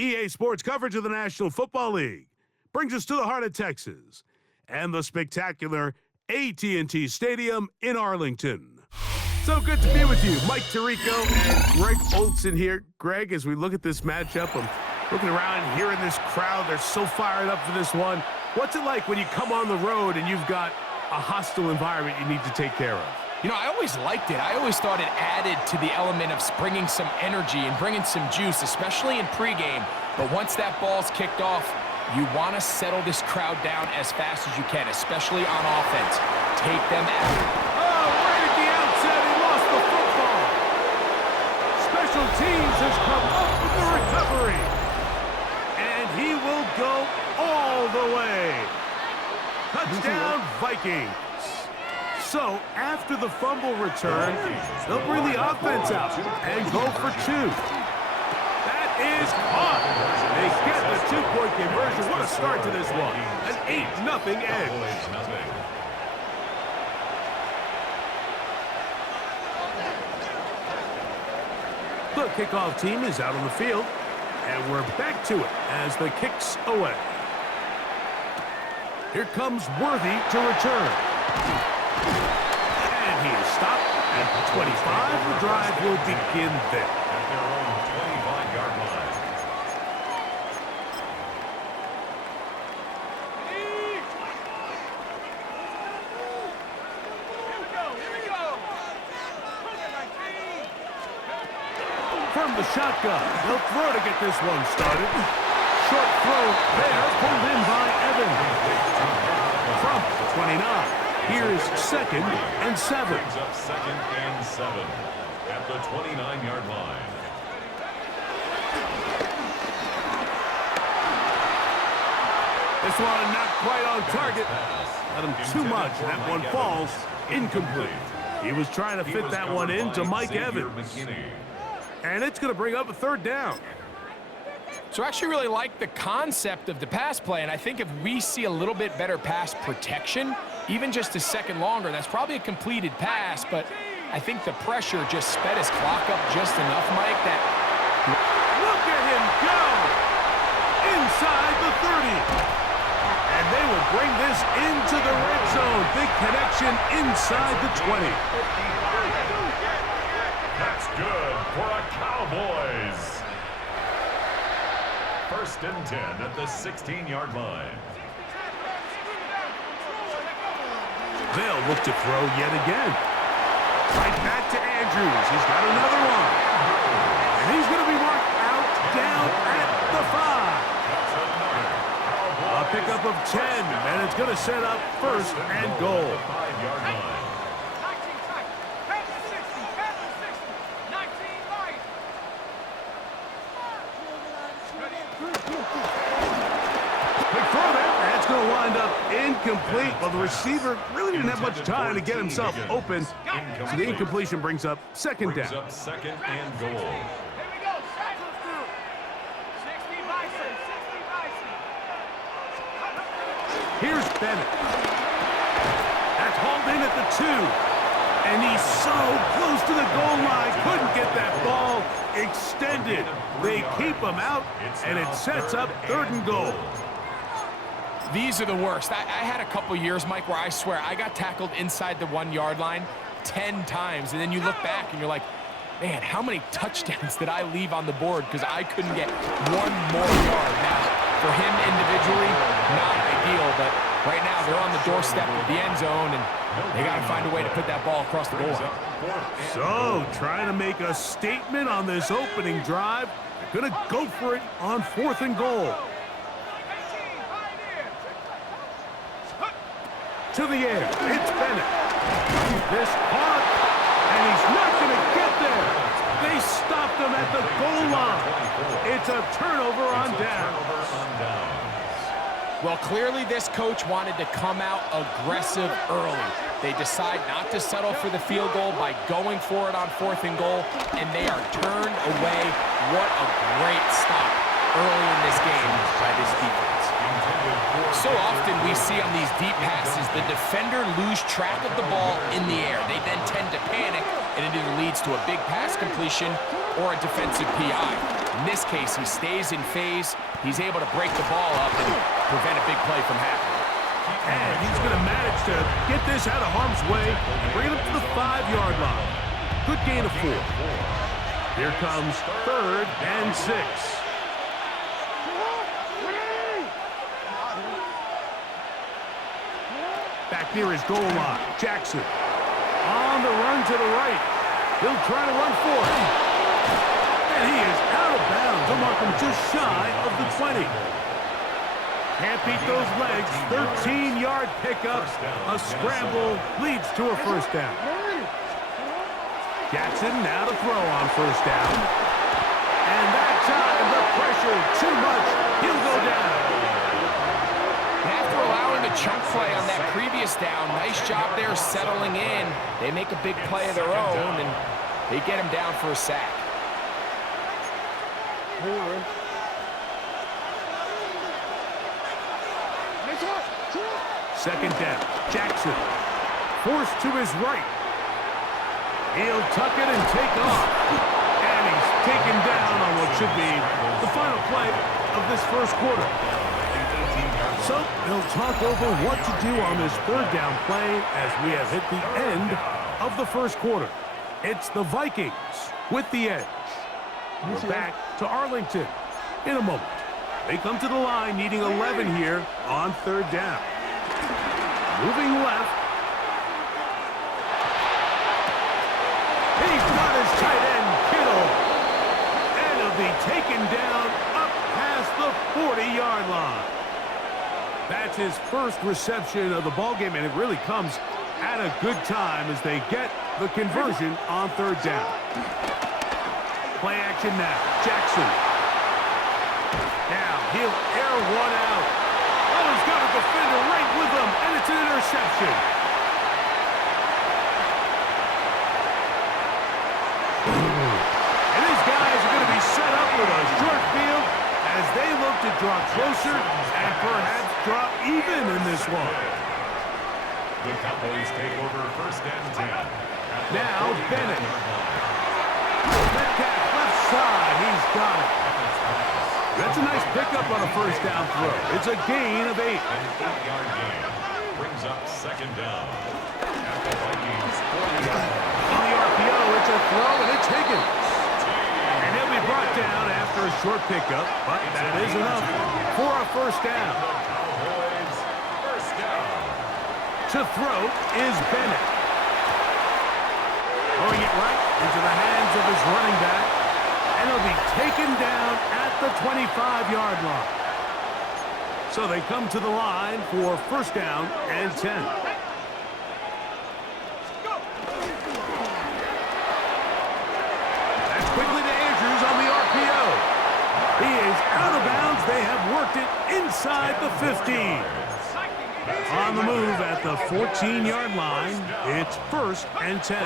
EA Sports coverage of the National Football League brings us to the heart of Texas and the spectacular AT&T Stadium in Arlington. So good to be with you. Mike Tirico and Greg Olson here. Greg, as we look at this matchup, I'm looking around and hearing this crowd. They're so fired up for this one. What's it like when you come on the road and you've got a hostile environment you need to take care of? You know, I always liked it. I always thought it added to the element of bringing some energy and bringing some juice, especially in pregame. But once that ball's kicked off, you want to settle this crowd down as fast as you can, especially on offense. Take them out. Oh, right at the outset, he lost the football. Special teams has come up with the recovery. And he will go all the way. Touchdown, Vikings. So, after the fumble return, they'll bring the offense out and go for two. That is caught. They get the two-point conversion. What a start to this one. An 8-0 edge. The kickoff team is out on the field, and we're back to it as the kick's away. Here comes Worthy to return. And he is stopped at the 25. The drive will begin there. At their own 25-yard line. Here we go. From the shotgun, they'll throw to get this one started. Short throw there, pulled in by Evans. From the 29. Here's 2nd and 7. Brings up 2nd and 7 at the 29-yard line. This one not quite on target. Let him too much, and that one falls incomplete. He was trying to fit that one into Mike Evans. And it's going to bring up a 3rd down. So I actually really like the concept of the pass play, and I think if we see a little bit better pass protection, even just a second longer, that's probably a completed pass, but I think the pressure just sped his clock up just enough, Mike, that... Look at him go! Inside the 30. And they will bring this into the red zone. Big connection inside the 20. That's good for a Cowboys. 1st and 10 at the 16-yard line. They'll look to throw yet again. Right back to Andrews. He's got another one. And he's going to be marked out down at the 5. A pickup of 10, and it's going to set up 1st and goal. 5-yard line. Going to wind up incomplete. Well, the receiver really didn't have much time to get himself open. So the incompletion brings up 2nd down. Brings up 2nd and goal. Here's Bennett. That's hauled in at the 2. And he's so close to the goal line. Couldn't get that ball extended. They keep him out, and it sets up 3rd and goal. These are the worst. I had a couple years, Mike, where I swear I got tackled inside the 1-yard line 10 times, and then you look back and you're like, man, how many touchdowns did I leave on the board because I couldn't get one more yard? Now, for him individually, not ideal, but right now they're on the doorstep of the end zone, and they got to find a way to put that ball across the goal. So, trying to make a statement on this opening drive. They're going to go for it on 4th and goal. To the air, it's Bennett. This caught, and he's not going to get there. They stopped him at the goal line. It's a turnover on down. Well, clearly this coach wanted to come out aggressive early. They decide not to settle for the field goal by going for it on 4th and goal, and they are turned away. What a great stop early in this game by this defense. So often we see on these deep passes, the defender lose track of the ball in the air. They then tend to panic, and it either leads to a big pass completion or a defensive PI. In this case, he stays in phase. He's able to break the ball up and prevent a big play from happening. And he's going to manage to get this out of harm's way and bring it up to the 5-yard line. Good gain of 4. Here comes 3rd and 6. Back near his goal line, Jackson. On the run to the right. He'll try to run for it. And he is out of bounds. They'll mark him just shy of the 20. Can't beat those legs. 13-yard pickup. A scramble leads to a first down. Jackson now to throw on first down. And that time, the pressure too much. He'll go down. After allowing the chunk play on that previous down, nice job there settling in. They make a big play of their own, and they get him down for a sack. Second down, Jackson. Forced to his right. He'll tuck it and take off. And he's taken down on what should be the final play of this first quarter. So they'll talk over what to do on this 3rd down play as we have hit the end of the first quarter. It's the Vikings with the edge. We're back to Arlington in a moment. They come to the line needing 11 here on 3rd down. Moving left. He's got his tight end, Kittle. And he'll be taken down up past the 40-yard line. That's his first reception of the ballgame, and it really comes at a good time as they get the conversion on 3rd down. Play action now. Jackson. Now he'll air one out. Oh, he's got a defender right with him, and it's an interception. And these guys are going to be set up with a short field as they look to draw closer and perhaps draw even in this one. The Cowboys take over 1st and 10. Now Bennett. Metcalf left side. He's got it. That's a nice pickup on a first down throw. It's a gain of 8. An 8-yard gain brings up 2nd down. At the Vikings 40-yard line. On the RPO, it's a throw, and it's Higgins. And he'll be brought down after a short pickup, but that is enough for a first down. Cowboys 1st down. To throw is Bennett. Throwing it right into the hands of his running back. And he'll be taken down at the 25-yard line. So they come to the line for 1st down and 10. That's quickly to Andrews on the RPO. He is out of bounds. They have worked it inside the 15. On the move at the 14-yard line, it's 1st and 10.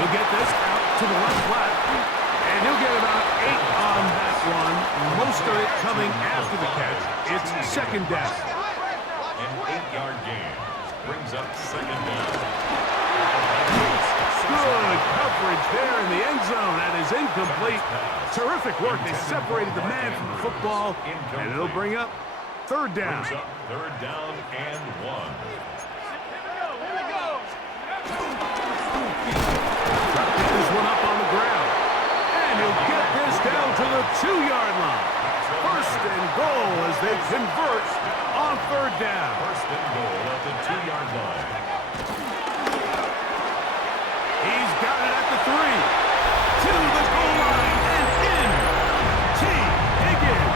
He'll get this out to the left flat, and he'll get about 8 on that one. Most of it coming after the catch. It's 2nd down. An 8-yard gain brings up 2nd down. Good coverage there in the end zone. That is incomplete. Terrific work. They separated the man from the football, and it'll bring up 3rd down. Brings up 3rd down and 1. Pick this one up on the ground. And he'll get this down to the 2-yard line. 1st and goal as they convert on 3rd down. 1st and goal at the 2-yard line. He's got it at the 3. To the goal line and in. T. Higgins.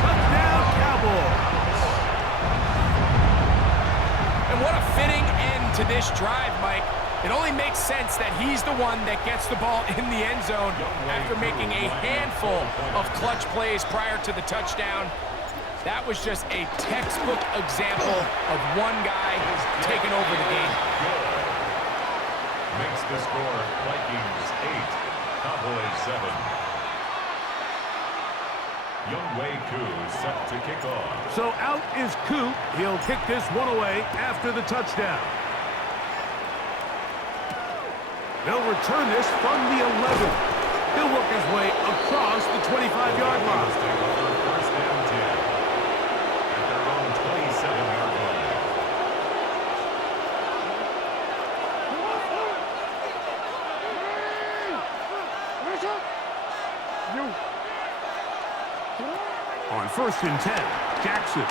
Touchdown Cowboys. And what a fitting end to this drive, Mike. It only makes sense that he's the one that gets the ball in the end zone after making a handful of clutch plays prior to the touchdown. That was just a textbook example of one guy taking over the game. Makes the score Vikings 8, Cowboys 7. Younghoe Koo set to kick off. So out is Koo. He'll kick this one away after the touchdown. They'll return this from the 11. He'll work his way across the 25-yard line. First down 10 at their own 27-yard line. On 1st and 10, Jackson.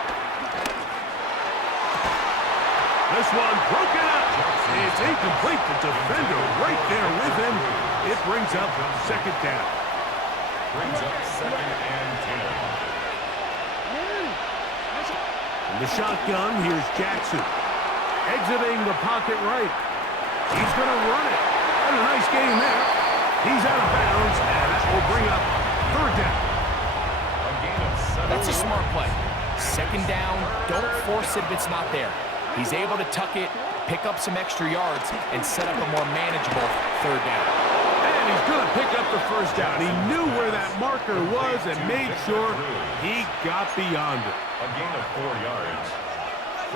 This one broken up. It's incomplete. The defender right there with him. It brings up 2nd down. Brings up 2nd and 10. In the shotgun, here's Jackson. Exiting the pocket right. He's going to run it. And a nice game there. He's out of bounds, and that will bring up 3rd down. A gain of 7. That's a smart play. 2nd down, don't force it if it's not there. He's able to tuck it, pick up some extra yards, and set up a more manageable 3rd down. And he's going to pick up the 1st down. He knew where that marker was and made sure he got beyond it. A gain of 4 yards.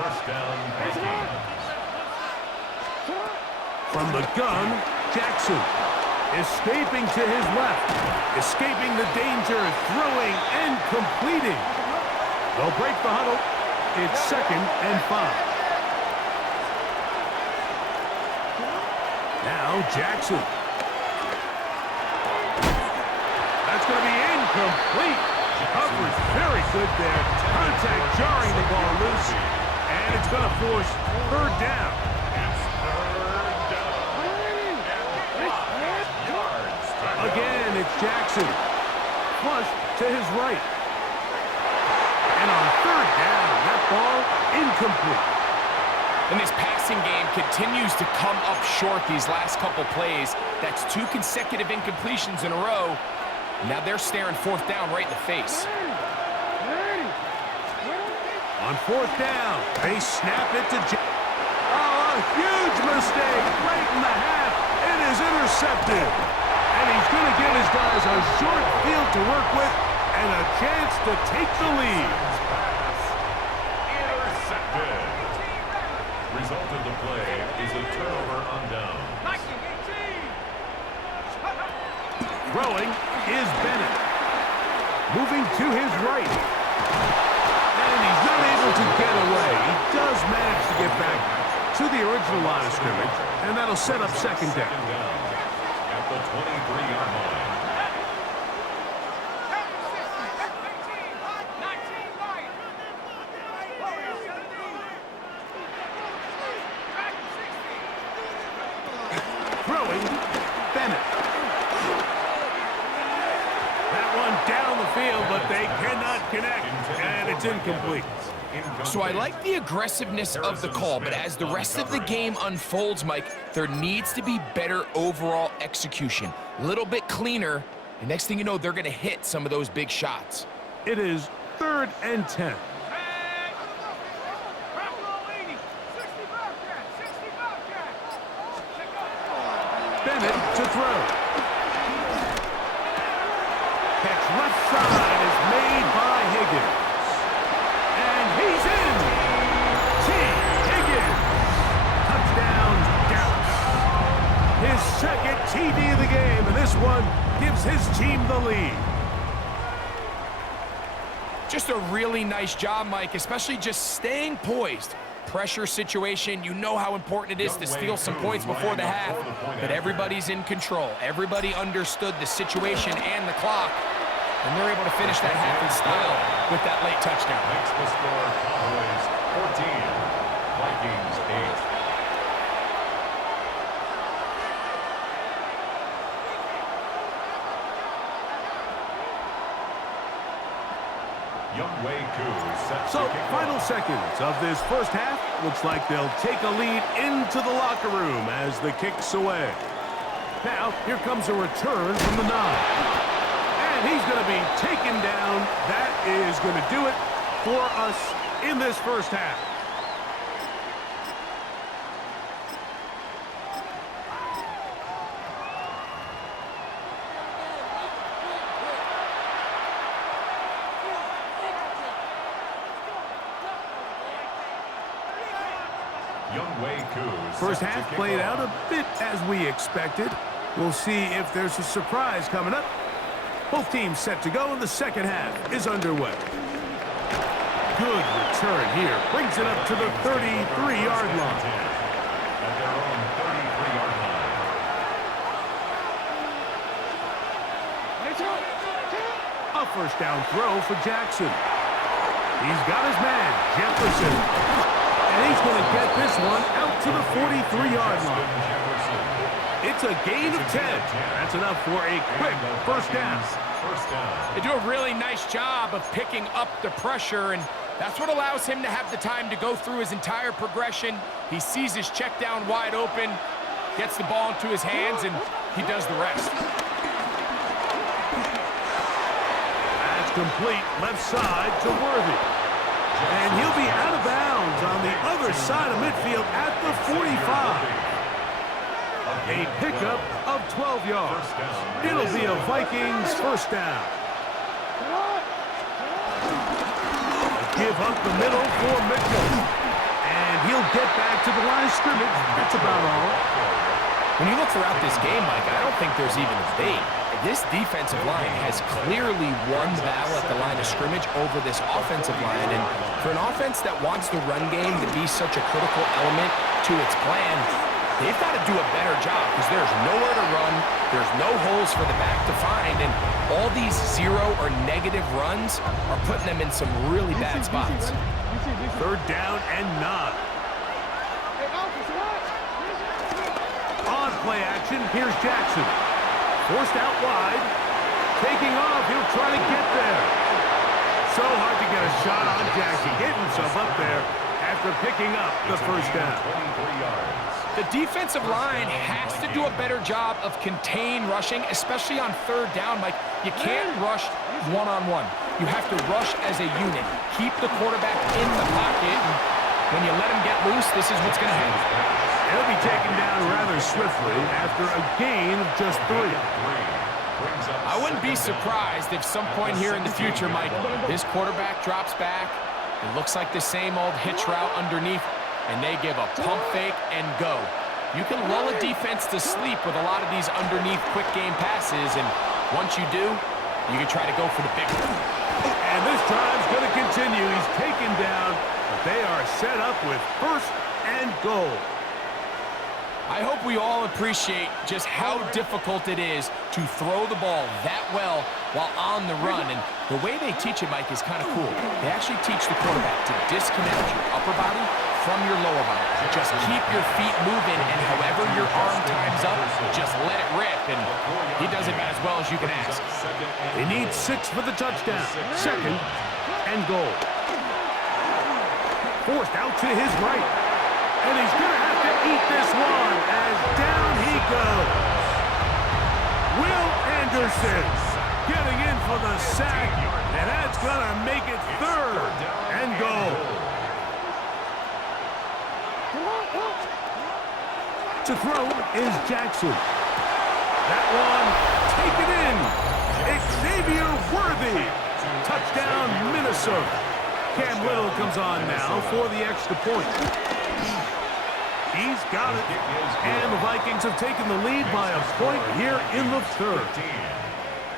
1st down, Vikings. From the gun, Jackson. Escaping to his left. Escaping the danger, throwing and completing. They'll break the huddle. It's 2nd and 5. Now Jackson. That's going to be incomplete. Coverage very good there. Contact jarring the ball loose. And it's going to force 3rd down. Again, it's Jackson. Flush to his right. And on 3rd down, that ball incomplete. And this passing game continues to come up short these last couple plays. That's 2 consecutive incompletions in a row. Now they're staring 4th down right in the face. On 4th down, they snap it to Jackson. Oh, a huge mistake right in the half. It is intercepted. And he's going to give his guys a short field to work with and a chance to take the lead. Intercepted. Result of the play is a turnover on down. Throwing is Bennett. Moving to his right. And he's not able to get away. He does manage to get back to the original line of scrimmage, and that'll set up 2nd down. At the 23-yard line. Throwing, Bennett. That one down the field, but they cannot connect, and it's incomplete. So I like the aggressiveness of the call, but as the rest of the game unfolds, Mike, there needs to be better overall execution. A little bit cleaner, and next thing you know, they're going to hit some of those big shots. It is 3rd and 10. Bennett to throw. Catch left side is made by Higgins. And he's in. T. Higgins. Touchdown, Dallas. His 2nd TD of the game, and this one gives his team the lead. Just a really nice job, Mike, especially just staying poised. Pressure situation, you know how important it is to steal some points before the half, but everybody's in control. Everybody understood the situation and the clock, and they're able to finish that half in style with that late touchdown. Makes the score Cowboys 14, Vikings 8. So, final seconds of this 1st half. Looks like they'll take a lead into the locker room as the kick's away. Now, here comes a return from the 9. And he's going to be taken down. That is going to do it for us in this 1st half. First half played out a bit as we expected. We'll see if there's a surprise coming up. Both teams set to go, and the second half is underway. Good return here. Brings it up to the 33-yard line. At their own 33-yard line. A first down throw for Jackson. He's got his man, Jefferson. And he's going to get this one out to the 43-yard line. It's a gain of 10. That's enough for a quick first down. They do a really nice job of picking up the pressure, and that's what allows him to have the time to go through his entire progression. He sees his check down wide open, gets the ball into his hands, and he does the rest. That's complete left side to Worthy. And he'll be out of bounds on the other side of midfield at the 45. A pickup of 12 yards. It'll be a Vikings first down. Give up the middle for Mitchell. And he'll get back to the line of scrimmage. That's about all. When you look throughout this game, Mike, I don't think there's even a debate. This defensive line has clearly won the battle at the line of scrimmage over this offensive line. And for an offense that wants the run game to be such a critical element to its plan, they've got to do a better job because there's nowhere to run, there's no holes for the back to find, and all these zero or negative runs are putting them in some really bad spots. Third down and 9. On play action, here's Jackson. Forced out wide. Taking off, he'll try to get there. So hard to get a shot on Jackson. Getting himself up there after picking up the first down. The defensive line has to do a better job of contain rushing, especially on third down. Mike, you can't rush one-on-one. You have to rush as a unit. Keep the quarterback in the pocket. And when you let him get loose, this is what's going to happen. He'll be taken down rather swiftly after a gain of just 3. I wouldn't be surprised if some point here in the future, Mike, this quarterback drops back. It looks like the same old hitch route underneath, and they give a pump fake and go. You can lull a defense to sleep with a lot of these underneath quick game passes, and once you do, you can try to go for the big one. And this drive's going to continue. He's taken down, but they are set up with first and goal. I hope we all appreciate just how difficult it is to throw the ball that well while on the run. And the way they teach it, Mike, is kind of cool. They actually teach the quarterback to disconnect your upper body from your lower body. Just keep your feet moving, and however your arm times up, just let it rip. And he does it about as well as you can ask. They need 6 for the touchdown. Second and goal. Forced out to his right. And he's going to have to eat this one as down he goes. Will Anderson getting in for the sack, and that's going to make it third and goal. To throw is Jackson. That one taken in. Xavier Worthy. Touchdown, Minnesota. Cam Little comes on now for the extra point. He's got it. And the Vikings have taken the lead by a point here in the third.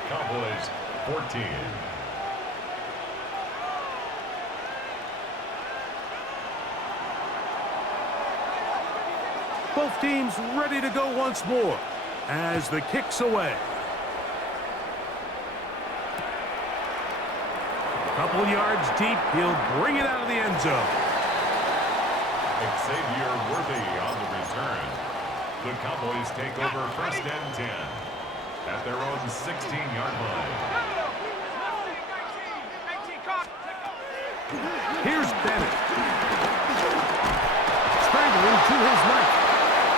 Cowboys 14. Both teams ready to go once more as the kick's away. A couple yards deep, he'll bring it out of the end zone. Xavier Worthy on the return. The Cowboys take over first and 10 at their own 16-yard line. Here's Bennett. Strangling to his left.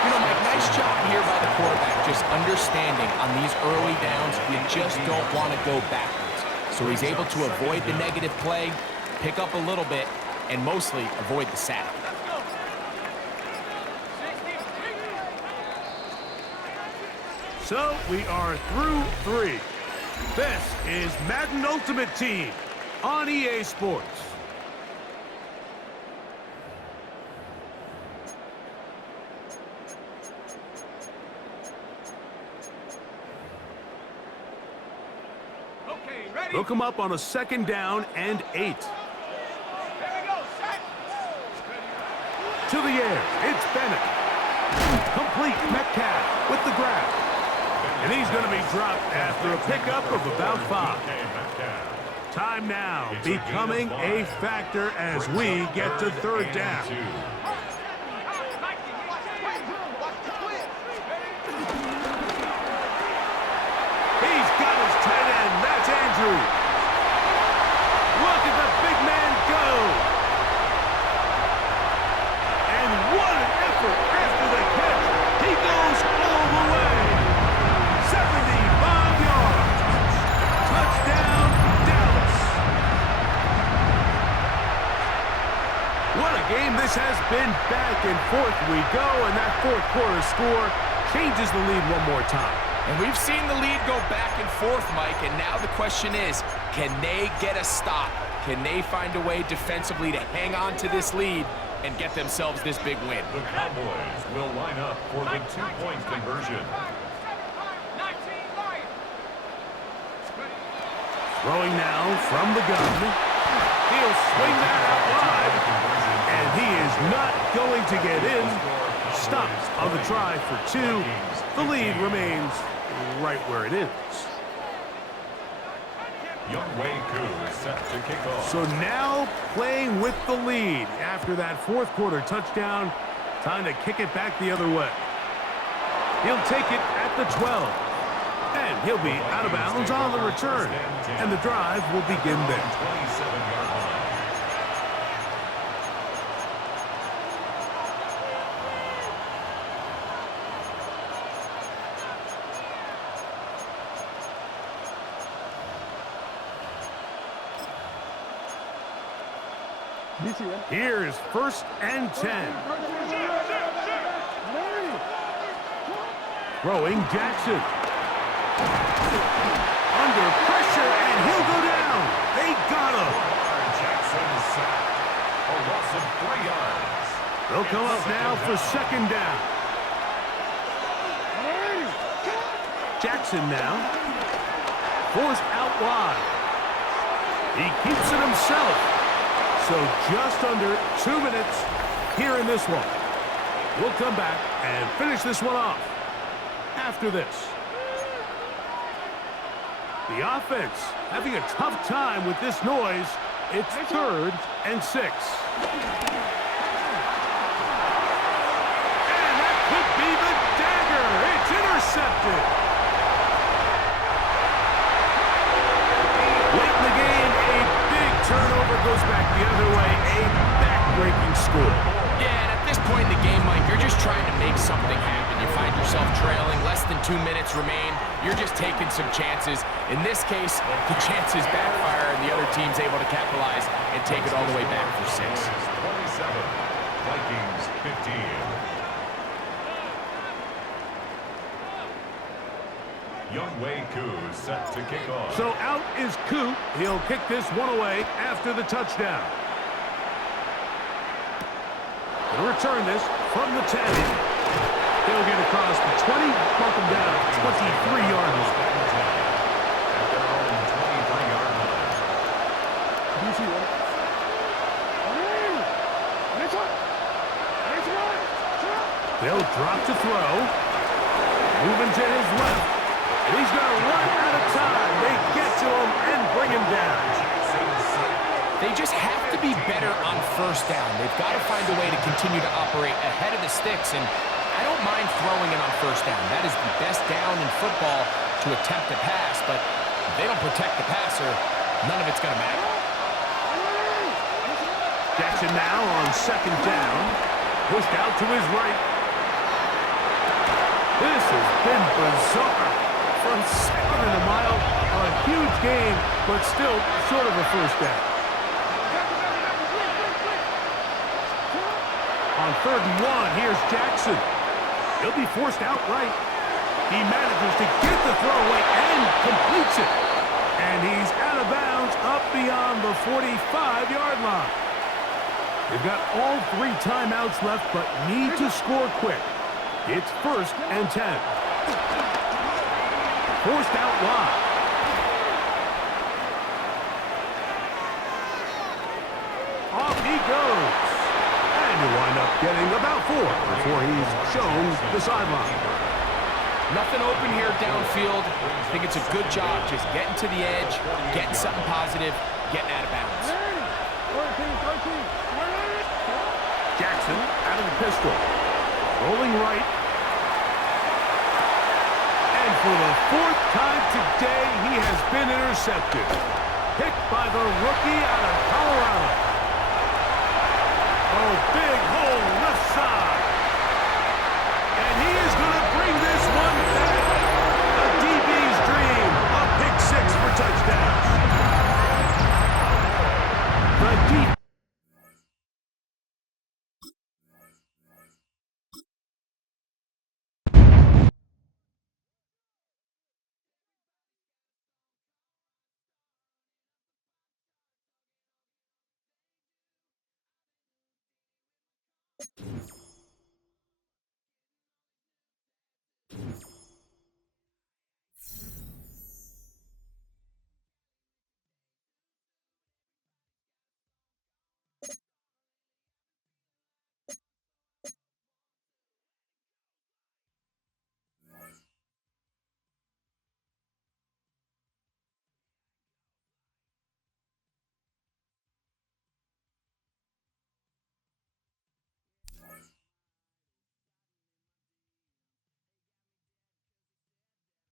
You know, Mike, nice job here by the quarterback, just understanding on these early downs, you just don't want to go backwards. So he's able to avoid the negative play, pick up a little bit, and mostly avoid the sack. So we are through 3. This is Madden Ultimate Team on EA Sports. They'll come up on a 2nd down and 8. To the air, it's Bennett. Complete. Metcalf with the grab. And he's going to be dropped after a pickup of about 5. Time now becoming a factor as we get to 3rd down. He's got his tight end. That's Andrews. Look at the big man go. And what an effort after the catch. He goes all the way. 75 yards. Touchdown, Dallas. What a game this has been. Back and forth we go, and that 4th quarter score changes the lead one more time. And we've seen the lead go back and forth, Mike, and now the question is, can they get a stop? Can they find a way defensively to hang on to this lead and get themselves this big win? The Cowboys will line up for the 2-point conversion. Throwing now from the gun. He'll swing that out wide, and he is not going to get in. Stops on the try for 2. The lead remains right where it is. Young Wei Koo is set to kick off. So now playing with the lead after that 4th quarter touchdown. Time to kick it back the other way. He'll take it at the 12. And he'll be out of bounds on the return. And the drive will begin there. 27-yard line. Here's 1st and 10. Throwing Jackson. Under pressure, and he'll go down. They got him. Jackson sacked. A loss of 3 yards. They'll come up now for 2nd down. Jackson now. Forced out wide. He keeps it himself. So just under 2 minutes here in this one. We'll come back and finish this one off after this. The offense having a tough time with this noise. It's 3rd and 6. And that could be the dagger. It's intercepted. Late in the game, a big turnover goes back the other way. A back-breaking score. Yeah, and at this point in the game, Mike, you're just trying to make something happen. You find yourself trailing, less than 2 minutes remain. You're just taking some chances. In this case, the chances backfire, and the other team's able to capitalize and take it all the way back for 6. 27, Vikings 15. Young Wei Koo is set to kick off. So out is Coop. He'll kick this one away after the touchdown. He'll return this from the 10. He'll get across the 20, mark him down at 23-yard line. At their own 23-yard line. They'll drop to throw. Moving to his left. And he's going to run out of time. They get to him and bring him down. They just have to be better on 1st down. They've got to find a way to continue to operate ahead of the sticks, and I don't mind throwing it on 1st down. That is the best down in football to attempt a pass, but if they don't protect the passer, none of it's going to matter. Jackson now on 2nd down. Pushed out to his right. This has been bizarre. From 2nd and a mile, a huge game, but still short of a 1st down. On 3rd and 1, here's Jackson. He'll be forced out right. He manages to get the throw away and completes it. And he's out of bounds up beyond the 45-yard line. They've got all 3 timeouts left, but need to score quick. It's 1st and 10. Forced out wide. he goes. And you wind up getting about 4 before he's shown the sideline. Nothing open here downfield. I think it's a good job just getting to the edge, getting something positive, getting out of bounds. Jackson out of the pistol. Rolling right. And for the 4th time today, he has been intercepted. Picked by the rookie out of Colorado. Oh, big hole left side. And he is going to bring this one back. A DB's dream. A pick 6 for touchdowns. The deep.